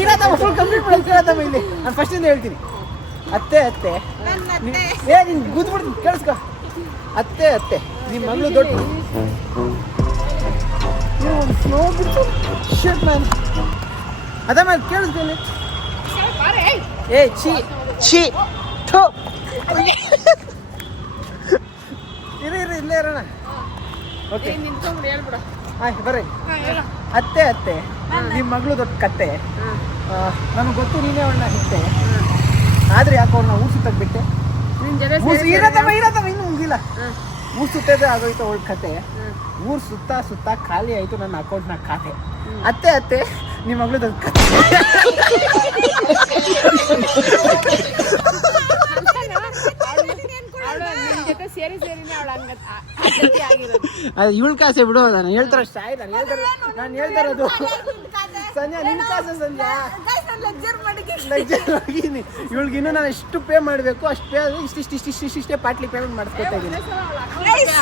ಇರತ್ತಮ್ಮ ಫುಲ್ ಕಂಪ್ಲೀಟ್ ಮಾಡೋದು ಕೇಳತ್ತಮ್ಮ. ಇಲ್ಲಿ ನಾನು ಫಸ್ಟಿಂದ ಹೇಳ್ತೀನಿ. ಅತ್ತೆ ನೀನು ಕೂತ್ಬಿಡ್ತೀನಿ, ಕೇಳಿಸ್ಕೊ. ಅತ್ತೆ ನಿಮ್ಮ ಮಗಳು ದೊಡ್ಡ ನೀವು ಒಂದು ಸ್ಲೋ ಬಿಟ್ಟು ಶರ್ಟ್ ಮ್ಯಾನ್ ಅದಮ್ಮ ಕೇಳಿಸ್ತೀನಿ. ಏ ಛೀ ಛೀ ಥು. ಇರಿ ಇಲ್ಲೇ ಇರೋಣ. ಓಕೆ ಆಯ್ತು ಬರ್ರಿ. ಅತ್ತೆ ನಿಮ್ಮ ಮಗಳು ದೊಡ್ಡ ಕತ್ತೆ. ನನಗೆ ಗೊತ್ತು ನೀನೇ ಅವಳನ್ನ ಹಿಟ್ಟೆ, ಆದ್ರೆ ಯಾಕೆ ಅವ್ರನ್ನ ಊರು ಸುತ್ತಕ್ಕೆ ಬಿಟ್ಟೆ? ಇರತ್ತಮ್ಮ ಇನ್ನೂ ಮುಗಿಲ್ಲ. ಊರು ಸುತ್ತದೇ ಆಗೋಯ್ತು ಅವಳ ಕತೆ. ಊರು ಸುತ್ತ ಖಾಲಿ ಆಯ್ತು ನನ್ನ ಅಕೌಂಟ್ನ ಖಾತೆ. ಅತ್ತೆ ನಿಮ್ಮ ಮಗಳು ದೊಡ್ಡ ಕತೆ. ಇವಳ ಕಾಸೆ ಬಿಡು. ನಾನು ಹೇಳ್ತಾರ ನಾನು ಹೇಳ್ತಾ ಇರೋದು ಸಂಜೆ ನಿನ್ ಕಾಸೆ. ಸಂಜೆ ಲಗ್ಜರ್ ಇವಳಿಗೆ ಇನ್ನೂ ನಾನು ಎಷ್ಟು ಪೇ ಮಾಡಬೇಕು ಅಷ್ಟು ಪೇ ಆದ್ರೆ ಇಷ್ಟೇ ಪಾಟ್ಲಿ ಪೇಮೆಂಟ್ ಮಾಡಿಸ್ಕೊತಾ ಇದ್ದೀನಿ.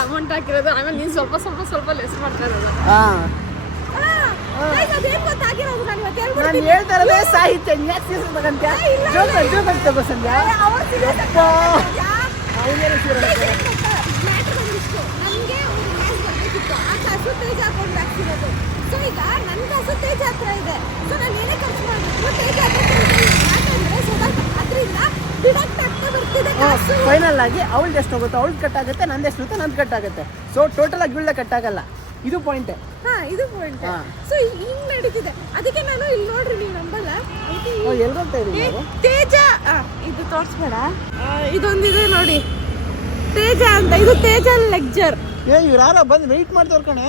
ಅಮೌಂಟ್ ಹಾಕಿರೋದು ಆಮೇಲೆ ನೀನು ಸ್ವಲ್ಪ ಲೆಸ್ ಮಾಡ್ತಾ ಇರೋದು. ನಾನು ಹೇಳ್ತಾ ಇರೋದೇ ಸಾಹಿತ್ಯ. ಜೋಕ್ ತಗೋ ಸಂಜೆ. ನನ್ಗೆ ಒಂದು ಮ್ಯಾಚ್ ಬರ್ಬೇಕಿತ್ತು. ಆ ಕಾಸು ತೇಜ್ ಹಾಕೊಂಡು ಹಾಕ್ತಿರೋದು. ಸೊ ಈಗ ನನ್ನ ಕಾಸು ತೇಜ್ ಹತ್ರ ಇದೆ. ಸೊ ನಾನು ಏನೇ ಖರ್ಚು ಮಾಡಬೇಕು ತೇಜ್ ಹತ್ರ ಯಾಕಂದ್ರೆ ಸೊ ಅದರಿಂದ ಡಿಡಕ್ಟ್ ಆಗ್ತಾ ಬರ್ತಿದೆ ಕಾಸು. ಫೈನಲ್ ಆಗಿ ಅವಳ್ದು ಎಷ್ಟು ಹೋಗುತ್ತೋ ಅವಳು ಕಟ್ ಆಗುತ್ತೆ, ನಂದು ಎಷ್ಟು ಹೋಗುತ್ತೋ ನಂದು ಕಟ್ ಆಗುತ್ತೆ. ಸೊ ಟೋಟಲ್ ಆಗಿ ಇವಳ್ದೆ ಕಟ್ ಆಗಲ್ಲ. ಇದು ಪಾಯಿಂಟ್. ಇದು ಪಾಯಿಂಟ್. ಸೊ ಹಿಂಗ್ ನಡೀತಿದೆ. ಅದಕ್ಕೆ ನಾನು ಇಲ್ಲಿ ನೋಡ್ರಿ ನೀವು ನಂಬಲ್ಲ. ತೇಜ ಇದು ತೋರಿಸ್ಬೇಡ. ಇದೊಂದಿದೆ ನೋಡಿ ತೇಜ ಅಂತ. ಇದು ತೇಜ ಲೆಕ್ಚರ್. ಇವ್ರು ಯಾರೋ ಬಂದು ವೆಯ್ಟ್ ಮಾಡ್ತವ್ರ ಕಣೆ.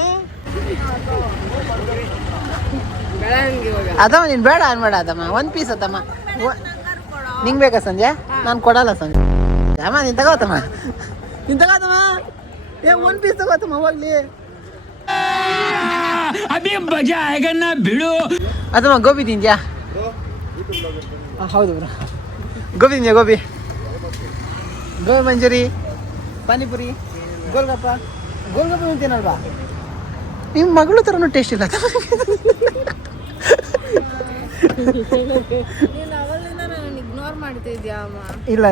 ಅದಮ್ಮ ನೀನು ಬೇಡ ಅನ್ಬೇಡ. ಅದಮ್ಮ ಒಂದು ಪೀಸ್ ಅದಮ್ಮ. ನಿಂಗೆ ಬೇಕಾ ಸಂಜೆ? ನಾನು ಕೊಡಲ್ಲ ಸಂಜೆ. ಅಮ್ಮ ನೀನು ತಗೋತಮ್ಮ. ಒಂದು ಪೀಸ್ ತಗೋತಮ್ಮ ಹೋಗ್ಲಿ. ಅದಮ್ಮ ಗೋಬಿ ತಿಂದ್ಯಾ? ಹೌದು ಬ್ರೋ, ಗೋಬಿ ತಿಂದ್ಯಾ? ಗೋಬಿ ಮಂಚೂರಿ, ಪಾನಿಪುರಿ, ಗೋಲ್ಗಪ್ಪ ತಿನ್ನಲ್ವಾ? ನಿಮ್ಮ ಮಗಳು ಥರನೂ ಟೇಸ್ಟ್ ಇಲ್ಲ. ಇಗ್ನೋರ್ ಮಾಡ್ತಿದ್ಯಾ ಅಮ್ಮ? ಇಲ್ಲ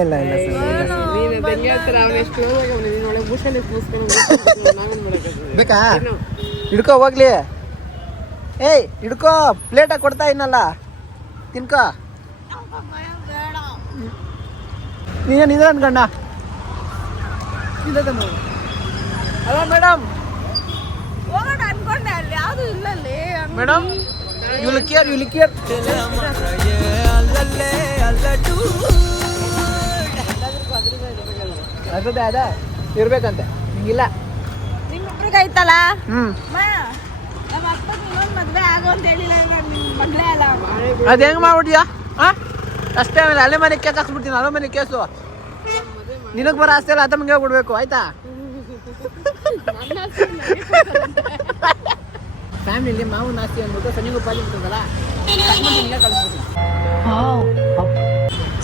ಬೇಕಾ? ಹಿಡ್ಕೋ ಹೋಗ್ಲಿ. ಏಯ್ ಹಿಡ್ಕೋ, ಪ್ಲೇಟಾಗಿ ಕೊಡ್ತಾ ಇನ್ನಲ್ಲ, ತಿನ್ಕೋ. ನೀನು ಅನ್ಕಂಡ. Hello madam. ಹೋಗೋಣ ಅನ್ಕೊಂಡೆ, ಅಲ್ಲಿ ಯಾವುದು ಇಲ್ಲಲ್ಲಿ. Madam you look here. ಅದ ಇರ್ಬೇಕಂತೆ ಹಿಂಗಿಲ್ಲ. ನಿಮ್ಮಿಬ್ರಿಗೆ ಐತಲ್ಲ ನಮ್ಮ ಅಪ್ಪಗೆ ಇನ್ನೊಂದು ಮದುವೆ ಆಗೋ ಅಂತ ಹೇಳಿಲ್ಲ. ನಿಮ್ಮ ಮಗಳೇ ಅಲ್ಲ. ಅದು ಹೆಂಗೆ ಮಾಡ್ಬಿಟ್ಯಾ? ಅಷ್ಟೇ. ಆಮೇಲೆ ಅಲ್ಲೇ ಮನೆ ಕೇಸ್ ಹಾಕ್ಸ್ಬಿಡ್ತೀನಿ. ಅಲ್ಲೇ ಮನೆ ಕೇಸು ನಿನಗೆ ಬರೋ ಆಸ್ತಿ ಎಲ್ಲ ಆತ ಮಂಗೆ ಕೊಡ್ಬೇಕು ಆಯ್ತಾ? ಫ್ಯಾಮಿಲಿ ಮಾವನ ಆಸ್ತಿ ಅಂದ್ಬಿಟ್ಟು ಸಂಜೆಗೂ ಪಾಲಿ ಅಂತಂದಲ್ಲ ಕಳಿಸ್ಬಿಡ್ತೀನಿ.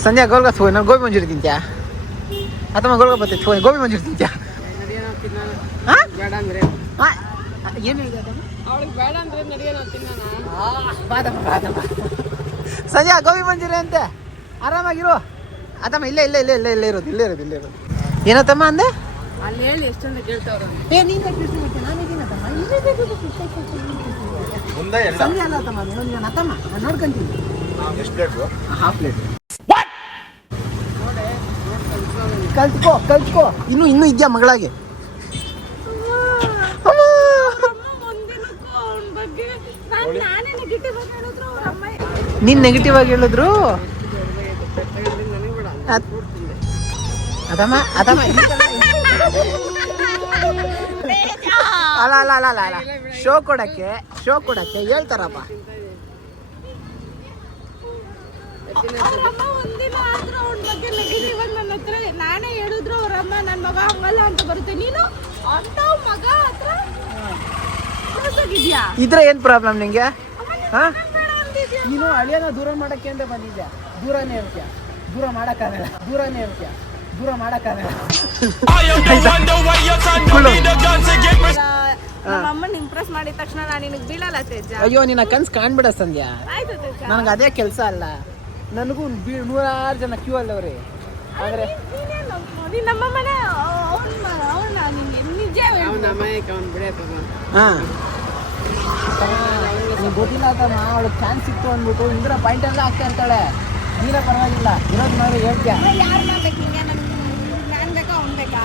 ಸಂಜೆ ಗೋಲ್ಗಪ್ಪ ಹೋಗಿ ನಾನು ಗೋಬಿ ಮಂಜೂರಿ ತಿಂತ್ಯಾ? ಅಥವಾ ಗೋಲ್ಗಪ್ಪ ಬರ್ತೈತೆ ಗೋಬಿ ಮಂಜೂರಿ ತಿಂತ್ಯಾ? ಏನು ಸಂಜೆ ಗೋಬಿ ಮಂಜೂರಿ ಅಂತೆ. ಆರಾಮಾಗಿರು. ಅದಮ್ಮ ಇಲ್ಲೇ ಇರೋದು. ಏನತ್ತಮ್ಮ ಅಂದೆ? ಅಲ್ಲಿ ಹೇಳಿ ಎಷ್ಟೊಂದು ಕೇಳ್ತಾವ್ರು. ನೋಡ್ಕೊಂತೀನಿ. Half plate ಕಲ್ತ್ಕೋ. ಇನ್ನೂ ಇದೆಯಾ ಮಗಳಾಗೆ? ನೀನ್ ನೆಗೆಟಿವ್ ಆಗಿ ಹೇಳಿದ್ರು. ಅದಮ್ಮ ಅಲ್ಲ ಶೋ ಕೊಡಕ್ಕೆ ಹೇಳ್ತಾರಪ್ಪ. ಒಂದಿನ ಆದ್ರೂ ಅವನ ಬಗ್ಗೆ ನೆಗೆಟಿವ್ ಆಗಿ ನನ್ನ ಹತ್ರ ನಾನೇ ಹೇಳಿದ್ರು ಅವ್ರಮ್ಮ ನನ್ನ ಮಗ ಹಂಗಲ್ಲ ಅಂತ ಬರುತ್ತೆ. ನೀನು ಅಂತ ಮಗ ಹತ್ರ ಹೋಗಿದ್ಯಾ? ಇದ್ರೆ ಏನ್ ಪ್ರಾಬ್ಲಮ್ ನಿಂಗೆ? ನೀನು ಹಳಿಯನ್ನ ದೂರ ಮಾಡಕ್ಕೆ ಅಂತ ಬಂದಿದ್ಯಾ? ದೂರನೇ ಇರ್ತೀಯ. ದೂರ ಮಾಡಕ್ಕಾಗಲ್ಲ. ನಮ್ಮ ಅಮ್ಮನ ಇಂಪ್ರೆಸ್ ಮಾಡಿದ ತಕ್ಷಣ ನಾನು ನಿನಗೆ ಬೀಳಲ್ಲ ತೇಜ. ಅಯ್ಯೋ ನಿನ್ನ ಕನ್ಸು ಕಾಣ್ಬಿಡ ಸಂಧ್ಯಾ. ಆಯ್ತು ತೇಜ, ನನಗೆ ಅದೇ ಕೆಲಸ ಅಲ್ಲ. ನನಗೂ 106 ಜನ ಕ್ಯೂ ಅಲ್ಲವ್ರಿ. ಆದ್ರೆ ನೀನು ನಮ್ಮ ಮನೆ ಅವನ ನಿಜ ನಿಂಗೆ ಗೊತ್ತಿಲ್ಲ ತಮ್ಮ, ಅವಳಿಗೆ ಚಾನ್ಸ್ ಸಿಕ್ತು ಅಂದ್ಬಿಟ್ಟು ಇಂದ್ರ ಪಾಯಿಂಟ್ ಎಲ್ಲ ಆಗ್ತಾ ಇರ್ತಾಳೆ. ನೀರ ಪರವಾಗಿಲ್ಲ, ಇರೋದು ನೋಡಿ ಹೇಳ್ತೀಯ. ಯಾರನ್ನ ಬೇಕು ನಿಂಗೆ? ನಾನು ಬೇಕಾ ಅವ್ನು ಬೇಕಾ?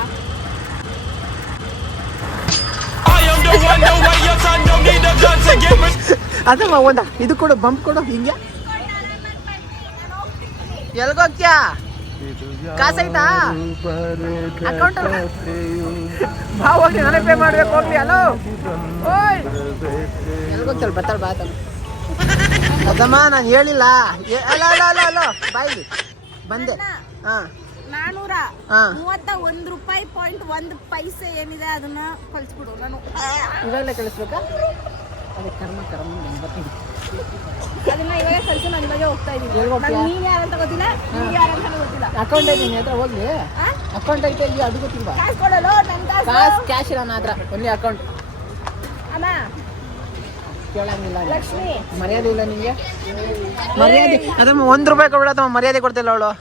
ಅದಮ್ಮ ಒಂದ ಇದು ಕೊಡು, ಬಂಪ್ ಕೊಡು. ಹಿಂಗೆ ಎಲ್ಗೋಗ್ತೀಯಾ? ಕಾಸೈತಾ ಅಕೌಂಟ್? ಬಾ ಹೋಗ್ಲಿ, ನಾನೇ ಪೇ ಮಾಡ್ಬೇಕು. ಹೋಗ್ಲಿ. ಹಲೋ, ಓಯ್ ಎಲ್ಗೋಗ್ತಾಳೆ? ಬರ್ತಾಳೆ ಬಾ ತಮ್ಮ. ಅದಮ್ಮ ನಾನು ಹೇಳಿಲ್ಲ. ಅಲ್ಲ ಅಲ್ಲ ಅಲ್ಲ ಅಲ್ಲ ಬಾಯಿಲಿ ಬಂದೆ. ಹಾಂ 431 ರೂಪಾಯಿ .1 ಏನಿದೆ ಅದನ್ನ ಕಳಿಸ್ಬಿಡು. ನಾನು ಇವಾಗಲೇ ಕಳಿಸ್ಬೇಕಾ? ಅದೇ ಕರ್ಮ ಕರ್ಮ ಬರ್ತೀನಿ. ಅದನ್ನ ಇವಾಗ ಕಳಿಸು. ನಾನು ಇವಾಗ ಹೋಗ್ತಾ ಇದ್ದೀನಿ. ನೀನು ಯಾರಂತ ಗೊತ್ತಿಲ್ಲ, ನೀನು ಯಾರಂತ ಗೊತ್ತಿಲ್ಲ. ಅಕೌಂಟ್ ಐತೆ ನಿನ್ನ ಹತ್ರ? ಹೋಗ್ಲಿ, ಅಕೌಂಟ್ ಐತೆ ಇಲ್ಲಿ, ಅದು ಗೊತ್ತಿಲ್ವಾ? ಕ್ಯಾಶ್ ಕೊಡಲು ನನ್ನ ಕಾಸು ಕ್ಯಾಶ್ ಇಲ್ಲ ನನ್ನ ಹತ್ರ, ಒನ್ಲಿ ಅಕೌಂಟ್. ಅಮ್ಮ ಕೇಳಂಗಿಲ್ಲ, ಲಕ್ಷ್ಮಿ ಮರ್ಯಾದೆ ಇಲ್ಲ ನಿಂಗೆ. ಮರ್ಯಾದೆ ಅದಮ್ಮ 1 ರೂಪಾಯಿ ಕೊಡ್ಬಿಡತ್ತಮ್ಮ, ಮರ್ಯಾದೆ ಕೊಡ್ತಿಲ್ಲ ಅವಳು.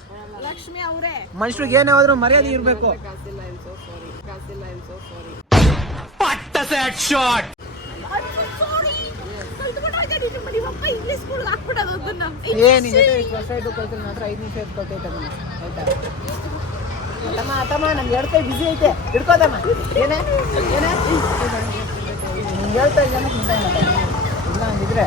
ಲಕ್ಷ್ಮಿ ಅವರೇ, ಮನುಷ್ಯರಿಗೆ ಏನೇ ಹೋದ್ರು ಮರ್ಯಾದೆ ಇರಬೇಕು. ಇಂಗ್ಲಿಷ್ ಸ್ಕೂಲ್ ಹಾಕ್ಬಿಡೋದು ಅದನ್ನ. ಏನು ಇಷ್ಟು ವರ್ಷ ಇದ್ದು ಕಳ್ಸಿಲ್ಲ, ನನ್ನ ಹತ್ರ 5 ನಿಮಿಷ ಇಟ್ಕೊಳ್ತೈತೆ ಅದನ್ನ. ಆಯ್ತಾ ತಮ್ಮ? ತಮ್ಮ ನಮ್ಗೆ 2 ಕೈ ಬಿಸಿ ಐತೆ, ಹಿಡ್ಕೋದಮ್ಮ. ಏನೇ ಏನೇ ನಿಮ್ಗೆ ಹೇಳ್ತಾ ಇದ್ದಾನೆ ಇಲ್ಲ ಅಂದಿದ್ರೆ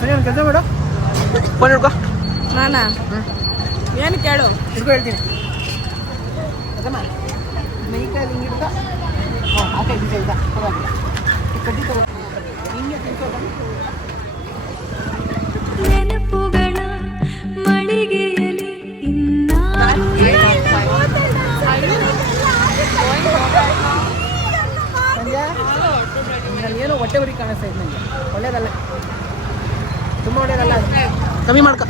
ಸರಿ. ಒಂದು ಕೆಲಸ ಮಾಡು, ಫೋನ್ ಹಿಡ್ಕೊ. ನಾನಾ? ಏನು ಕೇಳು? ಹಿಡ್ಕೊ, ಹೇಳ್ತೀನಿ. ಅದಮ್ಮ ಮೈ ಕೈಲಿ ಹಿಂಗೆ ಹಿಡ್ಕೊ. ಹಾಂ, ಆ ಕೈ ಬಿಸಿ ಆಯ್ತಾ? ಪರವಾಗಿಲ್ಲ, ಕಡ್ಡಿ ತಗೋ. ಹಿಂಗೆ ತಿನ್ಕೋದಮ್ಮ. ನೆನಪುಗಳ ಮಳಿಗೆಯಲ್ಲಿ ಇನ್ನಾರು ಸಂಜೆ ನಾನು ಏನೋ ಹೊಟ್ಟೆ ಉರಿ ಕಾಣಿಸ್ತಾ ಇತ್ತು ನನಗೆ. ಒಳ್ಳೇದಲ್ಲ, ತುಂಬ ಒಳ್ಳೇದಲ್ಲ. ಕಮ್ಮಿ ಮಾಡ್ಕೊ.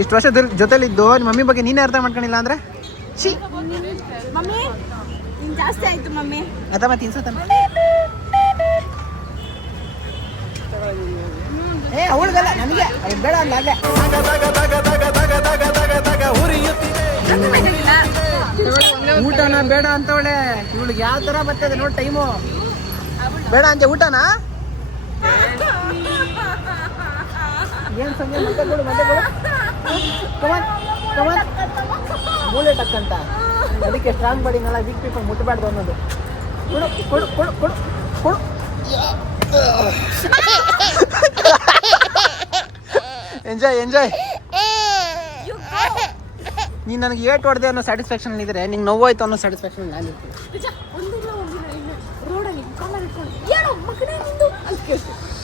ಇಷ್ಟು ವರ್ಷ ಜೊತೆಲಿದ್ದು ನಿಮ್ಮ ಮಮ್ಮಿ ಬಗ್ಗೆ ನೀನೇ ಅರ್ಥ ಮಾಡ್ಕೊಂಡಿಲ್ಲ ಅಂದ್ರೆ ಛೀ. ಮಮ್ಮಿ ನಿನ್ ಜಾಸ್ತಿ ಆಯ್ತು ಮಮ್ಮಿ. ಅಥವಾ ತಿನ್ಸತ್ತಮ್ಮ. ಏ ಅವಳಿಗಲ್ಲ, ನನಗೆ ಅವ್ಳು ಬೇಡ ಅಲ್ಲ. ಅಲ್ಲೇ ಊಟನ ಬೇಡ ಅಂತವಳೆ. ಇವಳಿಗೆ ಯಾವ ಥರ ಬರ್ತದೆ ನೋಡಿ ಟೈಮು. ಬೇಡ ಅಂತೆ ಊಟನ. ಏನು ಸಂಜೆ ಮತ್ತೆ ಕೊಡು, ಮತ್ತೆ ಕೊಡು. ಕಮನ್ ಕಮನ್, ಮೂಳೆ ಟಕ್ಕಂತ. ಅದಕ್ಕೆ ಸ್ಟ್ರಾಂಗ್ ಬಾಡಿನೆಲ್ಲ ವೀಕ್ ಪೀಪಲ್ ಮುಟ್ಟಬಾರ್ದು ಅನ್ನೋದು. ಕೊಡು ಕೊಡು ಕೊಡು ಕೊಡು ಕೊಡು. Enjoy enjoy. ನೀನು ನನಗೆ ಏಟ್ ಹೊಡೆದೆ ಅನ್ನೋ ಸ್ಯಾಟಿಸ್ಫ್ಯಾಕ್ಷನ್ ಇದ್ರೆ ನಿಂಗೆ ನೋವಾಯ್ತು ಅನ್ನೋ ಸ್ಯಾಟಿಸ್ಫ್ಯಾಕ್ಷನ್ ನಾನು ಇರ್ತೀನಿ.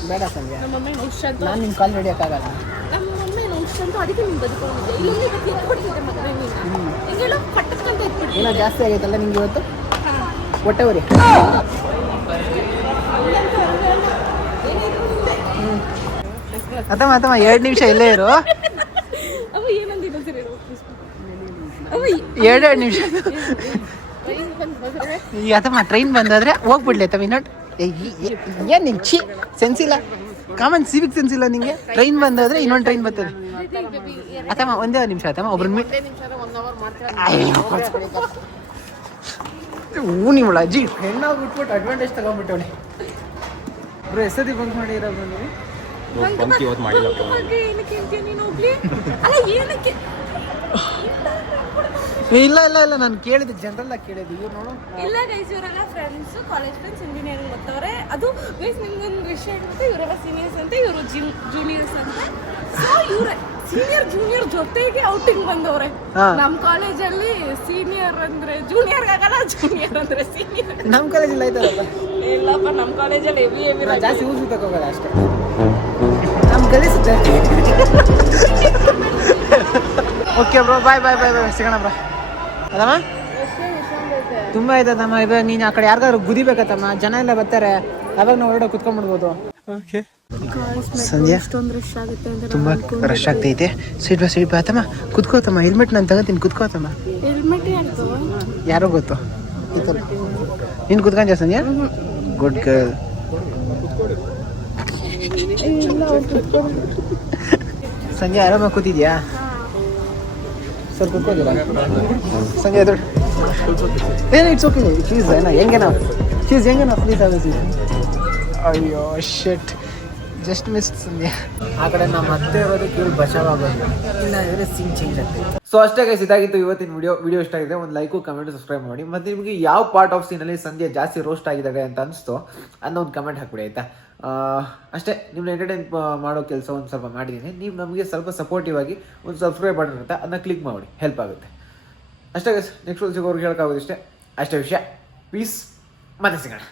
ಬೇಡ ಸಂಜೆ, ನಾನು ನಿಮ್ಮ ಕಾಲ್ ಹಿಡಿಯೋಕ್ಕಾಗಲ್ಲ. ಏನೋ ಜಾಸ್ತಿ ಆಗೈತಲ್ಲ ನಿಂಗೆ ಇವತ್ತು ಹೊಟ್ಟೆ ಉರಿ. ಅತ್ತಮ್ಮ ಅತ್ತಮ್ಮ 2 ನಿಮಿಷ ಇಲ್ಲೇ ಇರು. 2 ನಿಮಿಷ. ಈ ಅತ್ತಮ್ಮ ಟ್ರೈನ್ ಬಂದಾದ್ರೆ ಹೋಗ್ಬಿಡ್ಲಿ ತಮ್ಮ. ಇನ್ನೊಟ್ಟು ಏನು ನಿಂಗೆ ಛೀ ಸೆನ್ಸ್ ಇಲ್ಲ, ಕಾಮನ್ ಸಿವಿಕ್ ಸೆನ್ಸ್ ಇಲ್ಲ ನಿಂಗೆ. ಟ್ರೈನ್ ಬಂದಾದ್ರೆ ಇನ್ನೊಂದು ಟ್ರೈನ್ ಬರ್ತದೆ. ಅತ್ತಮ್ಮ ಒಂದೇ 1 ನಿಮಿಷ ಅತ್ತಮ್ಮ. ಒಬ್ರನ್ನ ಹೂ ನಿಮ್ಮಳ ಅಜ್ಜಿ ಹೆಣ್ಣಾಗಿ ಬಿಟ್ಬಿಟ್ಟು ಅಡ್ವಾಂಟೇಜ್ ತಗೊಂಡ್ಬಿಟ್ಟವಳೆ. ಒಬ್ರು ಎಸದಿ ಬಂಕ್ ಮಾಡಿರೋದು ನೀವು. ಇಲ್ಲ ಇಲ್ಲ ಇಲ್ಲ, ನಾನು ಕೇಳಿದ್ದು ಜನರಲ್ ಆಗಿ ಕೇಳಿದ್ದು. ಇವ್ರು ನೋಡು. ಇಲ್ಲ ಗೈಸ್, ಇವರೆಲ್ಲ ಫ್ರೆಂಡ್ಸ್, ಕಾಲೇಜ್ ಫ್ರೆಂಡ್ಸ್, ಇಂಜಿನಿಯರಿಂಗ್ ಓದ್ತವ್ರೆ. ಅದು ಗೈಸ್ ನಿಮ್ಗೊಂದು ವಿಷಯ ಹೇಳ್ಬಿಟ್ಟು, ಇವರೆಲ್ಲ ಸೀನಿಯರ್ಸ್ ಅಂತ, ಇವರು ಜೂನಿಯರ್ಸ್ ಅಂತ. ಸೊ ಇವ್ರೆ ಸೀನಿಯರ್ ಜೂನಿಯರ್ ಜೊತೆಗೆ ಔಟಿಂಗ್ ಬಂದವ್ರೆ. ನಮ್ಮ ಕಾಲೇಜಲ್ಲಿ ಸೀನಿಯರ್ ಅಂದ್ರೆ ಜೂನಿಯರ್ ಆಗಲ್ಲ, ಜೂನಿಯರ್ ಅಂದ್ರೆ ಸೀನಿಯರ್. ನಮ್ಮ ಕಾಲೇಜಲ್ಲಿ ಆಯ್ತಲ್ಲ. ಇಲ್ಲಪ್ಪ, ನಮ್ಮ ಕಾಲೇಜಲ್ಲಿ ಹೆವಿ ಜಾಸ್ತಿ ಯೂಸ್ ತಗೋಗಲ್ಲ ಅಷ್ಟೇ. ನಮ್ಮ ಕಲಿಸುತ್ತೆ. ಓಕೆ ಬ್ರೋ, ಬಾಯ್ ಬಾಯ್ ಬಾಯ್ ಬಾಯ್, ಸಿಗೋಣ ಬ್ರೋ. ಅದಮ್ಮ ತುಂಬ ಆಯ್ತದಮ್ಮ. ಇವಾಗ ನೀನು ಆ ಕಡೆ ಯಾರಿಗಾದ್ರು ಗುದಿಬೇಕತ್ತಮ್ಮ, ಜನ ಎಲ್ಲ ಬರ್ತಾರೆ, ಅವಾಗ ನಾವು ಹೊರಡೋ ಕುತ್ಕೊಂಡ್ಬಿಡ್ಬೋದು. ಓಕೆ ಸಂಜೆ ತುಂಬ ರಶ್ ಆಗ್ತೈತೆ. ಸೀಟ್ ಬಾ ಆತಮ್ಮ, ಕುತ್ಕೋತಮ್ಮ. ಹೆಲ್ಮೆಟ್ ನಾನು ತಗೋತೀನಿ, ಕುತ್ಕೋತಮ್ಮ. ಹೆಲ್ಮೆಟ್ ಯಾರೋ ಗೊತ್ತು ನೀನು ಕುತ್ಕೊಂಡ ಸಂಜೆ. Good girl. ಸಂಜೆ ಆರಾಮಾಗಿ ಕೂತಿದ್ಯಾ? ಸ್ವಲ್ಪ ಕುತ್ಕೋದಿಲ್ಲ ಸಂಜೆ ಎದುರು. ಏನು ಇಟ್ಸ್ ಓಕೆ ಶೀಸ್ ಹೆಂಗೇನ ಶೀಸ್ ಹೆಂಗೇನ ಪ್ಲೀಸ್ ಆಗುತ್ತೆ ಅಯ್ಯೋ ಶೆಟ್ ಜಸ್ಟ್ ಮಿಸ್ ಸಂಧ್ಯಾ ಆ ಕಡೆ ನಮ್ಮ ಮತ್ತೆ ಇರೋದು ಕೇಳಿ ಬಚಾವಾಗೋದು ಇಲ್ಲ ಅಂದರೆ ಸೀನ್ ಚೇಂಜ್ ಆಗ್ತದೆ. ಸೊ ಅಷ್ಟೇ ಗೈಸ್, ಇದಾಗಿತ್ತು ಇವತ್ತಿನ ವಿಡಿಯೋ ಇಷ್ಟ ಆಗಿದೆ ಒಂದು ಲೈಕು ಕಮೆಂಟ್ ಸಬ್ಸ್ಕ್ರೈಬ್ ಮಾಡಿ. ಮತ್ತು ನಿಮಗೆ ಯಾವ ಪಾರ್ಟ್ ಆಫ್ ಸೀನಲ್ಲಿ ಸಂಧ್ಯಾ ಜಾಸ್ತಿ ರೋಸ್ಟ್ ಆಗಿದ್ದಾರೆ ಅಂತ ಅನಿಸ್ತು ಅನ್ನೋ ಒಂದು ಕಮೆಂಟ್ ಹಾಕ್ಬಿಡಿ ಆಯಿತಾ. ಅಷ್ಟೇ, ನಿಮ್ಮನ್ನ ಎಂಟರ್ಟೈನ್ ಮಾಡೋ ಕೆಲಸ ಒಂದು ಸ್ವಲ್ಪ ಮಾಡಿದ್ದೀನಿ. ನೀವು ನಮಗೆ ಸ್ವಲ್ಪ ಸಪೋರ್ಟಿವ್ ಆಗಿ ಒಂದು ಸಬ್ಸ್ಕ್ರೈಬ್ ಬಟನ್ ಇರುತ್ತೆ, ಅದನ್ನ ಕ್ಲಿಕ್ ಮಾಡಿ, ಹೆಲ್ಪ್ ಆಗುತ್ತೆ. ಅಷ್ಟೇ ಗೈಸ್, ನೆಕ್ಸ್ಟ್ ಒಂದು ಸಿಗೋರ್ಗೆ ಹೇಳೋಕ್ಕಾಗೋದು ಇಷ್ಟೇ, ಅಷ್ಟೇ ವಿಷಯ. ಪೀಸ್, ಮತ್ತೆ ಸಿಗೋಣ.